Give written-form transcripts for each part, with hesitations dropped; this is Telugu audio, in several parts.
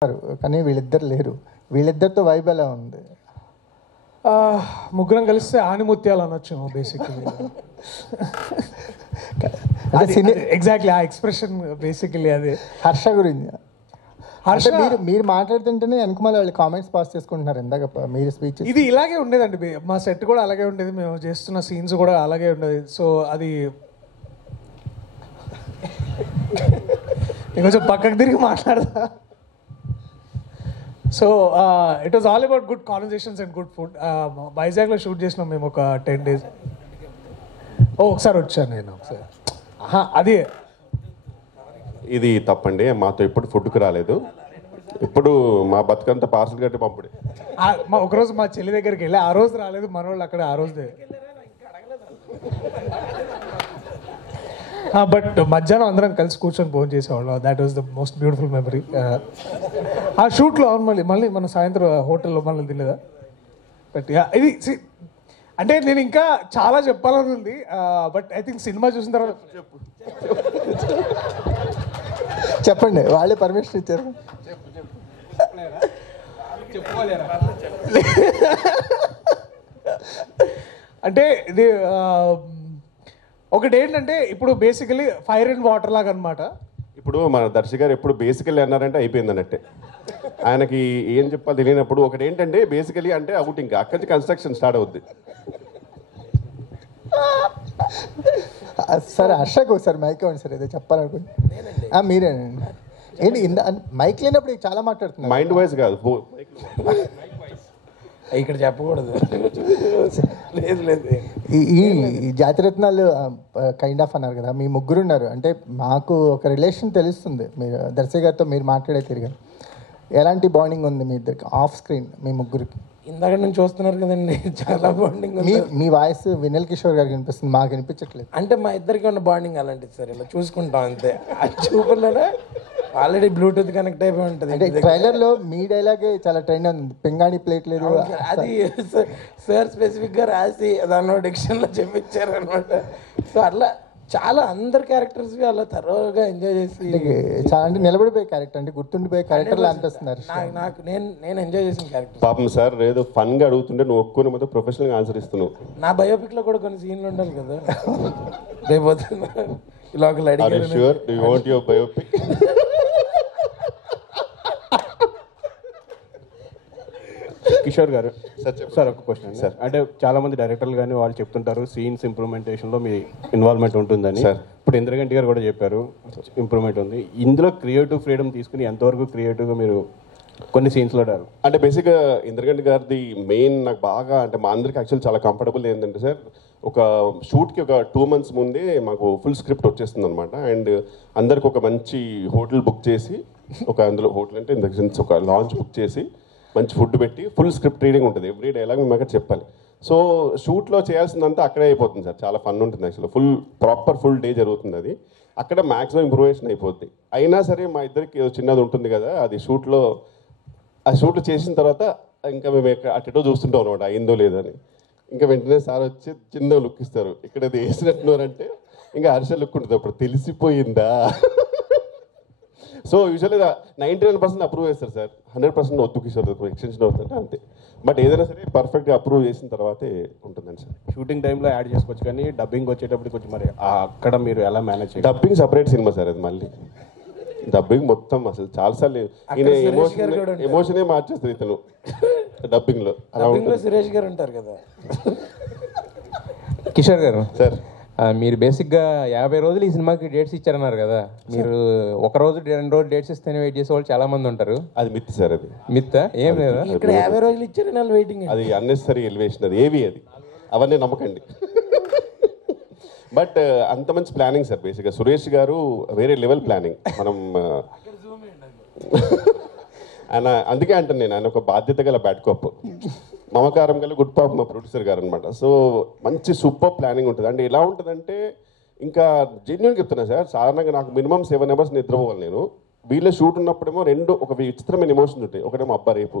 కానీ వీళ్ళిద్దరు లేరు. వీళ్ళిద్దరితో వైబ్ ఎలా ఉంది? ముగ్గురం కలిస్తే ఆనిముత్యాలు అనొచ్చు బేసిక్లీ. ఎగ్జాక్ట్లీ ఆ ఎక్స్ప్రెషన్ బేసికలీ అదే. హర్ష గురించి మీరు మాట్లాడుతుంటేనే వెనకమాల వాళ్ళు కామెంట్స్ పాస్ చేసుకుంటున్నారు. ఇందాక మీరు స్పీచ్ ఇది ఇలాగే ఉండేదండి, మా సెట్ కూడా అలాగే ఉండేది, మేము చేస్తున్న సీన్స్ కూడా అలాగే ఉండేది. సో అది కొంచెం పక్కకు తిరిగి మాట్లాడదా. So it was all about good conversations and good food. వైజాగ్లో షూట్ చేసినాం మేము ఒక 10 days. ఒకసారి వచ్చాను నేను ఒకసారి. అదే ఇది తప్పండి, మాతో ఎప్పుడు ఫుడ్కి రాలేదు. ఇప్పుడు మా బతుకంతా పార్సల్ కట్టి పంపుడే. ఒకరోజు మా చెల్లి దగ్గరికి వెళ్ళి ఆ రోజు రాలేదు, మనోళ్ళు అక్కడ ఆ రోజు. బట్ మధ్యాహ్నం అందరం కలిసి కూర్చొని ఫోన్ చేసేవాళ్ళం. That was the most beautiful memory. ఆ షూట్లో మళ్ళీ మన సాయంత్రం హోటల్లో మళ్ళీ తినేదా. బట్ ఇది అంటే నేను ఇంకా చాలా చెప్పాలని ఉంది, బట్ ఐ థింక్ సినిమా చూసిన తర్వాత చెప్పండి. వాళ్ళే పర్మిషన్ ఇచ్చారు. అంటే ఇది ఒకటి ఏంటంటే ఇప్పుడు బేసికలీ ఫైర్ అండ్ వాటర్ లాగా అనమాట. ఇప్పుడు మన దర్శి గారు ఎప్పుడు బేసికల్లీ అన్నారంటే అయిపోయింది అన్నట్టే. ఆయనకి ఏం చెప్పాలి తెలియనప్పుడు ఒకటి ఏంటంటే బేసికలీ అంటే అవుట్, ఇంకా అక్కడి నుంచి కన్స్ట్రక్షన్ స్టార్ట్ అవుద్ది. సార్ హర్షకు సార్ మైక్ ఇవ్వండి సార్, ఏదో చెప్పాలనుకుంటే. మీరేనండి ఏంటి మైక్ లేనప్పుడు చాలా మాట్లాడుతున్నారు. మైండ్ వైజ్ కాదు, ఇక్కడ చెప్పకూడదు. లేదు లేదు, ఈ జాతిరత్నాలు కైండ్ ఆఫ్ అన్నారు కదా, మీ ముగ్గురు ఉన్నారు. అంటే మాకు ఒక రిలేషన్ తెలుస్తుంది మీరు దర్శి గారితో మీరు మాట్లాడే తిరిగారు. ఎలాంటి బాండింగ్ ఉంది మీ ఇద్దరికి ఆఫ్ స్క్రీన్ మీ ముగ్గురికి? ఇందాక నుంచి చూస్తున్నారు కదండి, చాలా బాండింగ్ ఉంది. మీ వాయిస్ వినల్ కిషోర్ గారికి వినిపిస్తుంది, మాకు వినిపించట్లేదు. అంటే మా ఇద్దరికి ఉన్న బాండింగ్ అలాంటిది సార్, ఇలా చూసుకుంటాం అంతే. అది చూపులోనే ఆల్రెడీ బ్లూటూత్ కనెక్ట్ అయిపోయి ఉంటుంది. అంటే ట్రైలర్ లో మీ డైలాగే చాలా ట్రెండ్ ఉంది, పింగాణి ప్లేట్ లేదు. అది సార్ స్పెసిఫిక్ గా రాసి దాని డిక్షన్ లో చెప్పించారు అనమాట. సో అట్లా చాలా అందరు క్యారెక్టర్స్ అలా తరోగా ఎంజాయ్ చేసి చాలా అంటే నిలబడిపోయే క్యారెక్టర్, అంటే గుర్తుండిపోయే క్యారెక్టర్ లా అనిపిస్తున్నారు. నాకు నేను ఎంజాయ్ చేసిన క్యారెక్టర్. పాపం సార్ ఏదో ఫన్ గా అడుగుతుంటే నువ్వు ఒక్కొని మొత్తం ప్రొఫెషనల్ గా ఆన్సర్ ఇస్తున్నావు. నా బయోపిక్ లో కూడా కొన్ని సీన్లు ఉండాలి కదా. రేపు ఇలా ఒకళ్ళు అడిగారు కిషోర్ గారు. సార్ ఒక క్వశ్చన్ సార్, అంటే చాలా మంది డైరెక్టర్లు కానీ వాళ్ళు చెప్తుంటారు సీన్స్ ఇంప్రూవ్మెంటేషన్లో మీ ఇన్వాల్వ్మెంట్ ఉంటుందని. ఇప్పుడు ఇంద్రగంటి గారు కూడా చెప్పారు ఇంప్రూవ్మెంట్ ఉంది. ఇందులో క్రియేటివ్ ఫ్రీడమ్ తీసుకుని ఎంతవరకు క్రియేటివ్గా మీరు కొన్ని సీన్స్లో అంటే బేసిక్గా ఇంద్రగంటి గారిది మెయిన్ నాకు బాగా అంటే మా అందరికి యాక్చువల్ చాలా కంఫర్టబుల్ ఏంటంటే సార్, ఒక షూట్కి ఒక 2 months ముందే మాకు ఫుల్ స్క్రిప్ట్ వచ్చేస్తుంది అనమాట. అండ్ అందరికి ఒక మంచి హోటల్ బుక్ చేసి, ఒక అందులో హోటల్ అంటే ఇన్ ద సెన్స్ ఒక లాంచ్ బుక్ చేసి మంచి ఫుడ్ పెట్టి ఫుల్ స్క్రిప్ట్ రీడింగ్ ఉంటుంది. ఎవ్రీ డైలాగ్ మేము అక్కడ చెప్పాలి. సో షూట్లో చేయాల్సిందంతా అక్కడే అయిపోతుంది సార్, చాలా ఫన్ ఉంటుంది యాక్చువల్లీ. ఫుల్ డే జరుగుతుంది అది. అక్కడ మ్యాక్సిమం ఇంప్రూవేషన్ అయిపోద్ది. అయినా సరే మా ఇద్దరికి చిన్నది ఉంటుంది కదా, అది షూట్లో చేసిన తర్వాత ఇంకా మేము అటెటో చూస్తుంటాం అనమాట, అయిందో లేదో అని. ఇంకా వెంటనే సార్ వచ్చి చిన్న లుక్ ఇస్తారు, ఇక్కడ అది వేసినట్టున్నారంటే ఇంకా హర్ష లుక్ ఉంటుంది, అప్పుడు తెలిసిపోయిందా. సో యూజువల్గా 99% అప్రూవ్ చేస్తారు సార్, 100% వద్దు కిషోర్ ఎక్స్టెన్షన్ అవుతుంటే అంతే. బట్ ఏదైనా సరే పర్ఫెక్ట్గా అప్రూవ్ చేసిన తర్వాతే ఉంటుందండి సార్. షూటింగ్ టైంలో యాడ్ చేసుకోవచ్చు, కానీ డబ్బింగ్ వచ్చేటప్పుడు కొంచెం మరి అక్కడ మీరు ఎలా మేనేజ్ చేయాలి? డబ్బింగ్ సపరేట్ సినిమా సార్ అది. మళ్ళీ డబ్బింగ్ మొత్తం అసలు చాలాసార్లు ఈయన ఎమోషనే మార్చేస్తారు ఇతను డబ్బింగ్లో. అలా ఉంటుంది. సురేష్ గారు ఉంటారు కదా. కిషోర్ గారు సార్, మీరు బేసిక్గా 50 రోజులు ఈ సినిమాకి డేట్స్ ఇచ్చారన్నారు కదా. మీరు ఒక రోజు 2 రోజులు డేట్స్ ఇస్తేనే వెయిట్ చేసే వాళ్ళు చాలా మంది ఉంటారు. అది మిత్ సార్, అది మిత్ ఏం లేదా? ఇక్కడ 50 రోజులు ఇచ్చారు, నాలుగు వెయిటింగ్. అది అన్నెసరీ ఎలివేషన్, అది ఏవి అది అవన్నీ నమ్మకండి. బట్ అంత మంచి ప్లానింగ్ సార్. బేసిక్గా సురేష్ గారు వేరే లెవెల్ ప్లానింగ్. మనం ఆయన అందుకే అంటాను నేను, ఆయన ఒక బాధ్యత గల బ్యాడ్ కాప్, మమకారం గల గుడ్ పాప్ మా ప్రొడ్యూసర్ గారు అనమాట. సో మంచి సూపర్ ప్లానింగ్ ఉంటుంది. అంటే ఎలా ఉంటుందంటే ఇంకా జెన్యున్గా చెప్తున్నా సార్, సాధారణంగా నాకు మినిమం 7 hours నిద్రపోవాలి నేను. వీళ్ళ షూట్ ఉన్నప్పుడేమో ఒక విచిత్రమైన ఎమోషన్స్ ఉంటాయి. ఒకటేమో అబ్బా రేపు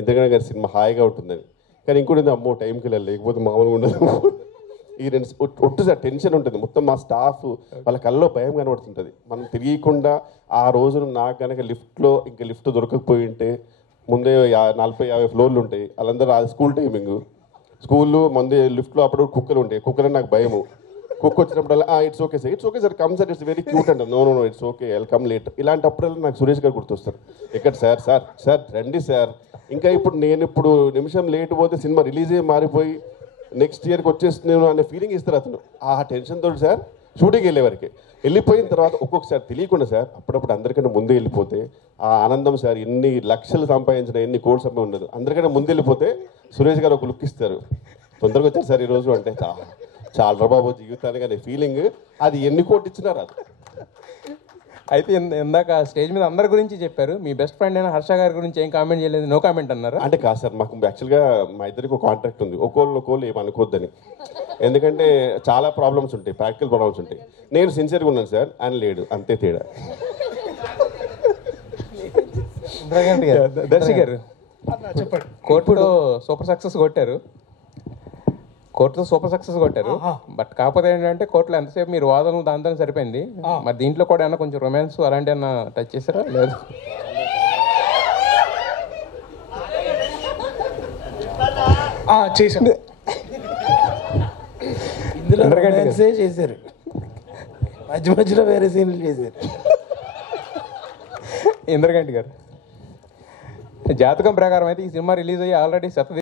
ఇంద్రగంటి గారి సినిమా హాయిగా ఉంటుందని, కానీ ఇంకోటి అమ్మో టైంకి వెళ్ళాలి లేకపోతే మామూలుగా ఉండదు. ఈ రెండు ఒట్టు సార్ టెన్షన్ ఉంటుంది మొత్తం. మా స్టాఫ్ వాళ్ళ కళ్ళలో భయం కనబడుతుంటుంది. మనం తెలియకుండా ఆ రోజున నాకు కనుక లిఫ్ట్లో ఇంకా లిఫ్ట్ దొరకకపోయి ఉంటే ముందే 40-50 ఫ్లోర్లు ఉంటాయి, వాళ్ళందరూ అది స్కూల్ టైమింగ్, స్కూల్లో ముందే లిఫ్ట్లో అప్పుడు కుక్కలు ఉంటాయి, కుక్కలు నాకు భయము. కుక్క వచ్చినప్పుడల్లా it's okay sir come sir, it's very cute అంట. No it's okay I'll come late. ఇలాంటప్పుడల్లా నాకు సురేష్ గారు గుర్తొస్తారు. ఎక్కడ సార్ రండి సార్, ఇంకా ఇప్పుడు నిమిషం లేట్ పోతే సినిమా రిలీజ్ అయ్యి మారిపోయి నెక్స్ట్ ఇయర్కి వచ్చేస్తున్నాను అనే ఫీలింగ్ ఇస్తారు అతను. ఆ టెన్షన్ తోటి సార్ షూటింగ్ వెళ్ళేవారికి, వెళ్ళిపోయిన తర్వాత ఒక్కొక్కసారి తెలియకుండా సార్ అప్పుడప్పుడు అందరికన్నా ముందే వెళ్ళిపోతే ఆ ఆనందం సార్, ఎన్ని లక్షలు సంపాదించిన ఎన్ని కోట్స్ సంపాదన ఉండదు, అందరికన్నా ముందు వెళ్ళిపోతే సురేష్ గారు ఒక లుక్ ఇస్తారు, తొందరగా వచ్చారు సార్ ఈరోజు అంటే చాలా బాబు జీవితానికి అనే ఫీలింగ్. అది ఎన్ని కోట్లు ఇచ్చినా రాదు. అయితే ఇందాక స్టేజ్ మీద అందరి గురించి చెప్పారు, మీ బెస్ట్ ఫ్రెండ్ అయిన హర్ష గారి గురించి ఏం కామెంట్ చేయలేదు, నో కామెంట్ అన్నారు. అంటే కాదు సార్, మాకు యాక్చువల్గా మా ఇద్దరికి ఒక కాంట్రాక్ట్ ఉంది, ఒకళ్ళు ఏమనుకోద్దని. ఎందుకంటే చాలా ప్రాబ్లమ్స్ ఉంటాయి, ప్రాక్టికల్ ప్రాబ్లమ్స్ ఉంటాయి. నేను సిన్సియర్గా ఉన్నాను సార్, ఆయన లేడు, అంతే తేడా. దర్శి గారు చెప్పండి. కోర్టులో సూపర్ సక్సెస్ కొట్టారు, బట్ కాకపోతే ఏంటంటే కోర్టులో ఎంతసేపు మీరు వాదనలు దాంతో సరిపోయింది. మరి దీంట్లో కూడా ఏమన్నా కొంచెం రొమాన్స్ అలాంటి ఏమన్నా టచ్ చేశారా? లేదు. చేశాను. ఇందులో రొమాన్సే చేశారు, మధ్యలో వేరే సీన్లు చేశారు. ఇంద్రగంటి గారు, జాతకం ప్రకారం అయితే ఈ సినిమా రిలీజ్ అయ్యి ఆల్రెడీ